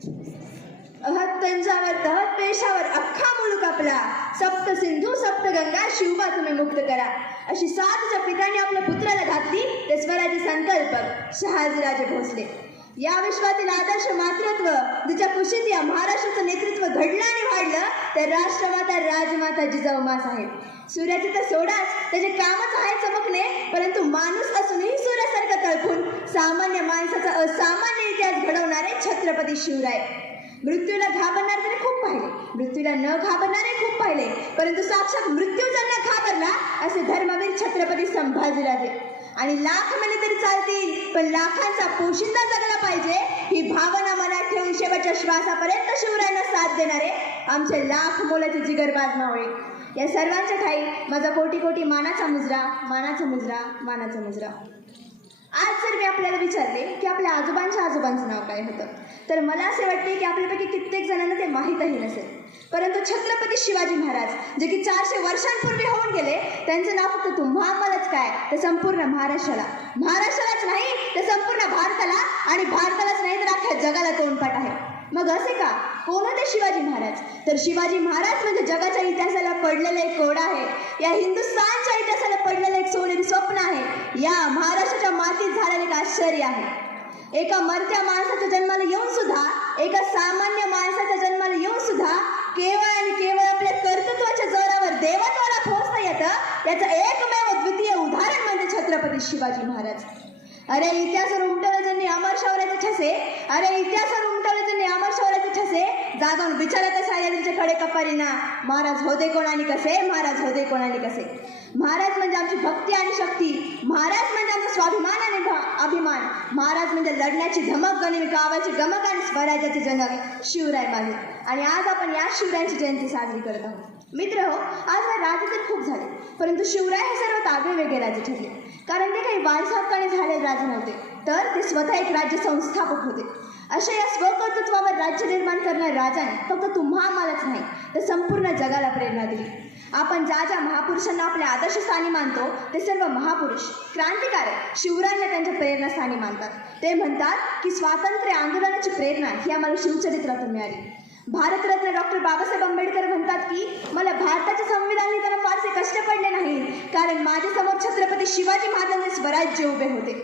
अहत तंजावर तहत पेशावर अख्खा मुलूक आपला, सप्त सिंधू सप्त गंगा शिवबा तुम्ही मुक्त करा, अशी सात ज्या पित्याने आपल्या पुत्राला घातली ते स्वराज्य संकल्पक शहाजीराजे भोसले. या विश्वातील आदर्श मातृत्व जिच्या कुशीत या महाराष्ट्राचं नेतृत्व घडलं आणि वाढलं ते राष्ट्रमाता राजमाता जिजाऊ साहेब. सूर्याचे तर सोडाच, त्याचे कामच आहे चमकणे, परंतु माणूस असूनही सूर्यासारखं तळपून सामान्य माणसाचा असामान्य इतिहास घडवणारे छत्रपती शिवराय. मृत्यूला घाबरणारे तरी खूप पाहिले, मृत्यूला न घाबरणारे खूप पाहिले, परंतु साक्षात मृत्यू ज्यांना घाबरला असे धर्मवीर छत्रपती संभाजीराजे. आणि लाख म्हणले तरी चालतील, पण लाखांचा पोशिंदा जगला पाहिजे ही भावना मनात ठेवून शेवटच्या श्वासापर्यंत शिवरायांना साथ देणारे आमचे लाख मोलाचे जिगरबाज मावळे. या सर्वांच्या ठाई माझा कोटी कोटी मानाचा मुजरा, मानाचा मुजरा, मानाचा मुजरा. आज जर मी आपल्याला विचारले की आपल्या आजोबांच्या आजोबांचं नाव काय होतं, तर मला असे वाटते की आपल्यापैकी कित्येक जणांना ते माहीतही नसेल. परंतु छत्रपती शिवाजी महाराज जे की 400 वर्षांपूर्वी होऊन गेले, त्यांचं नाव फक्त तुम्हा आम्हालाच काय तर संपूर्ण महाराष्ट्राला, महाराष्ट्रालाच नाही तर संपूर्ण भारताला, आणि भारतालाच नाही तर अख्ख्या जगाला तोंडपाठ आहे. मग असे का? कोण होते शिवाजी महाराज? तर शिवाजी महाराज म्हणजे जगाच्या इतिहासाला पडलेलं एक कोड आहे, या हिंदुस्थानच्या इतिहासाला पडलेलं एक सोनेरी स्वप्न आहे, या महाराष्ट्राच्या मातीत झालेलं एक आश्चर्य आहे. एका मरत्या माणसाच्या जन्माला येऊन सुद्धा, एका सामान्य माणसाच्या जन्माला येऊन सुद्धा केवळ आणि केवळ आपल्या कर्तृत्वाच्या जोरावर देवत्वाला पोहोचता येतं, याचं एकमेव द्वितीय उदाहरण म्हणजे छत्रपती शिवाजी महाराज. अरे इतिहासावर उमटवले ज्यांनी अमर शौर्याचे ठसे, अरे इतिहासावर उमटवले ज्यांनी अमर शौर्याचे ठसे, जागून विचारत सायंचे खडे कपारीना, महाराज होते कोण आणि कसे, महाराज होते कोण आणि कसे. महाराज म्हणजे आमची भक्ती आणि शक्ती, महाराज म्हणजे आमचा स्वाभिमान आणि अभिमान, महाराज म्हणजे लढण्याची धमक आणि गावाची गमक आणि स्वराज्याचे जनक शिवराय माझे. आणि आज आपण या शिवरायांची जयंती साजरी करत आहोत. मित्र हो, आज राजे तर खूप झाले, परंतु शिवराय हे सर्वात आगळेवेगळे राजे ठरले. कारण ते काही वारसाहक्काने झालेले राजे नव्हते, तर ते स्वतः एक राज्य संस्थापक होते. अशा या स्वकर्तृत्वावर राज्य निर्माण करणाऱ्या राजाने फक्त तुम्हा आम्हालाच नाही तर संपूर्ण जगाला प्रेरणा दिली. आपण ज्या ज्या महापुरुषांना आपल्या आदर्शस्थानी मानतो ते सर्व महापुरुष, क्रांतिकारक शिवरायांना त्यांच्या प्रेरणास्थानी मानतात. ते म्हणतात की स्वातंत्र्य आंदोलनाची प्रेरणा ही आम्हाला शिवचरित्रातून मिळाली. भारतरत्न डॉक्टर बाबासाहेब आंबेडकर म्हणतात की मला भारताचे संविधान लिहिताना फारसे कष्ट पडले नाही, कारण माझ्यासमोर छत्रपती शिवाजी महाराजांचे स्वराज्य उभे होते.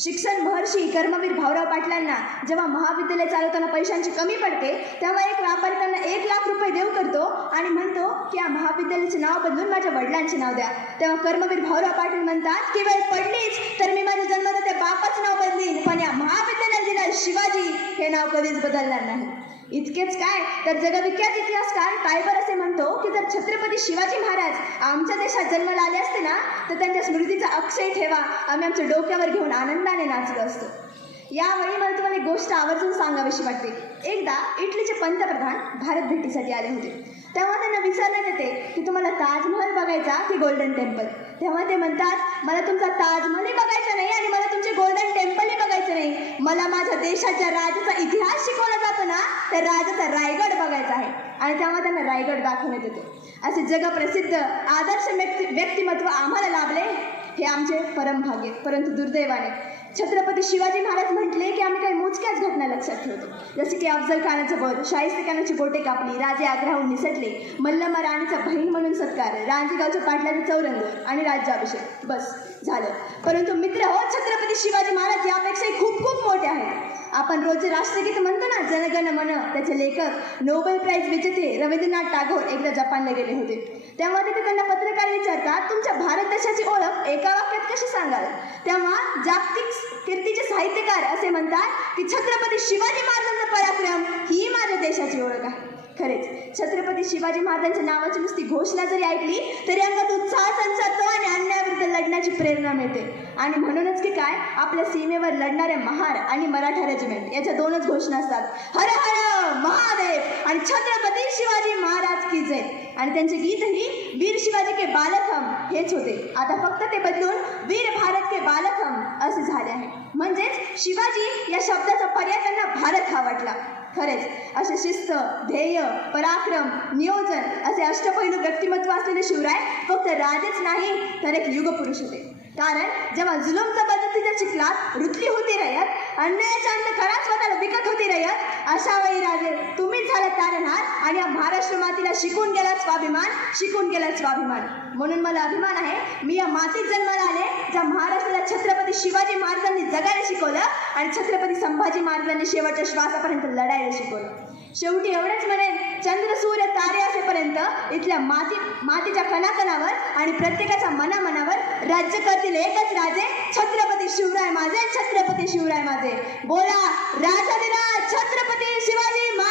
शिक्षण महर्षी कर्मवीर भाऊराव पाटलांना जेव्हा महाविद्यालय चालवताना पैशांची कमी पडते, तेव्हा एक व्यापारी त्यांना 1 लाख रुपये देऊ करतो आणि म्हणतो की या महाविद्यालयाचे नाव बदलून माझ्या वडिलांचे नाव द्या. तेव्हा कर्मवीर भाऊराव पाटील म्हणतात की वेळ पडलीच तर मी माझ्या जन्मदात्या बापाचं नाव बदलीन, पण या महाविद्यालयाला दिलेलं शिवाजी हे नाव कधीच बदलणार नाही. इतकेच काय तर जगविख्यात इतिहासकार कायबर असे म्हणतो की जर छत्रपती शिवाजी महाराज आमच्या देशात जन्माला आले असते ना, तर त्यांच्या स्मृतीचा अक्षय ठेवा आम्ही आमच्या डोक्यावर घेऊन आनंदाने नाचलो असतो. यावेळी मला तुम्हाला एक गोष्ट आवर्जून सांगावीशी वाटते. एकदा इटलीचे पंतप्रधान भारत भेटीसाठी आले होते. तेव्हा त्यांना विचारण्यात येते की तुम्हाला ताजमहल बघायचा की गोल्डन टेम्पल. तेव्हा ते म्हणतात मला तुमचा ताजमहलही बघायचा नाही आणि मला तुमचे गोल्डन टेम्पलही बघायचं नाही, मला माझ्या देशाच्या राजाचा इतिहास शिकवला जातो ना त्या राजाचा रायगड बघायचा आहे. आणि तेव्हा त्यांना रायगड दाखवण्यात येतो. असे जगप्रसिद्ध आदर्श व्यक्तिमत्व आम्हाला लाभले हे आमचे परमभाग्य. परंतु दुर्दैवाने छत्रपती शिवाजी महाराज म्हटले की आम्ही काही मोजक्याच घटना लक्षात ठेवतो, जसे की अफजल खानाचं वध, शाहिस्ते खानाची बोटे कापली, राजे आग्र्याहून निसटले, मल्लम्मा राणीचा बहीण म्हणून सत्कार, रांजणगावच्या पाटलाचे चौरंग आणि राज्याभिषेक, बस झालं. परंतु मित्र हो, छत्रपती शिवाजी महाराज यापेक्षाही खूप खूप मोठे आहेत. आपण रोजचे राष्ट्रगीत म्हणतो ना जनगण मन, त्याचे लेखक नोबेल प्राइज विजेते रवींद्रनाथ टागोर एकदा जपानला गेले होते. तेव्हा तिथे त्यांना पत्रकार विचारतात तुमच्या भारत देशाची ओळख एका वाक्यात कशी सांगाल. तेव्हा जागतिक कीर्तीचे साहित्यकार असे म्हणतात की छत्रपती शिवाजी महाराजांचा पराक्रम ही माझ्या देशाची ओळख आहे. खरेच छत्रपती शिवाजी महाराजांच्या नावाची नुसती घोषणा जरी ऐकली तरी अंगात उत्साह संचारतो आणि अन्यायाविरुद्ध लढण्याची प्रेरणा मिळते. आणि म्हणूनच की काय आपल्या सीमेवर लढणाऱ्या महार आणि मराठा रेजिमेंट याच्या 2च घोषणा असतात, हर हर महादेव आणि छत्रपती शिवाजी महाराज की जय. आणि त्यांचे गीतही वीर शिवाजी के बालक हम हेच होते. आता फक्त ते बदलून वीर भारत के बालक हम असे झाले आहे. म्हणजेच शिवाजी या शब्दाचा पर्याय त्यांना भारत हा वाटला. खरेच असे शिस्त, ध्येय, पराक्रम, नियोजन असे अष्टपैलू व्यक्तिमत्व असलेले शिवराय फक्त राजेच नाही तर एक युगपुरुष होते. कारण जेव्हा जुलूम जबरदस्तीचे चंद्राच्या चिखलात रुतली होती रयत, अन्यायाच्या अंधकारात स्वतःला विकत होती रयत, अशा वेळी राजे तुम्हीच झाला तारणहार आणि या महाराष्ट्र मातीला शिकून गेला स्वाभिमान. म्हणून मला अभिमान आहे, मी या मातीत जन्माला आले ज्या महाराष्ट्राला छत्रपती शिवाजी महाराजांनी जगायला शिकवलं आणि छत्रपती संभाजी महाराजांनी शेवटच्या श्वासापर्यंत लढायला शिकवलं. शेवटी एवढंच म्हणेन, चंद्र सूर्य तारे असेपर्यंत इथल्या मातीच्या कणाकणावर आणि प्रत्येकाच्या मनामनावर राज्य करतील एकच राजे, छत्रपती शिवराय माझे. बोला राजाधिराज छत्रपती शिवाजी महाराज.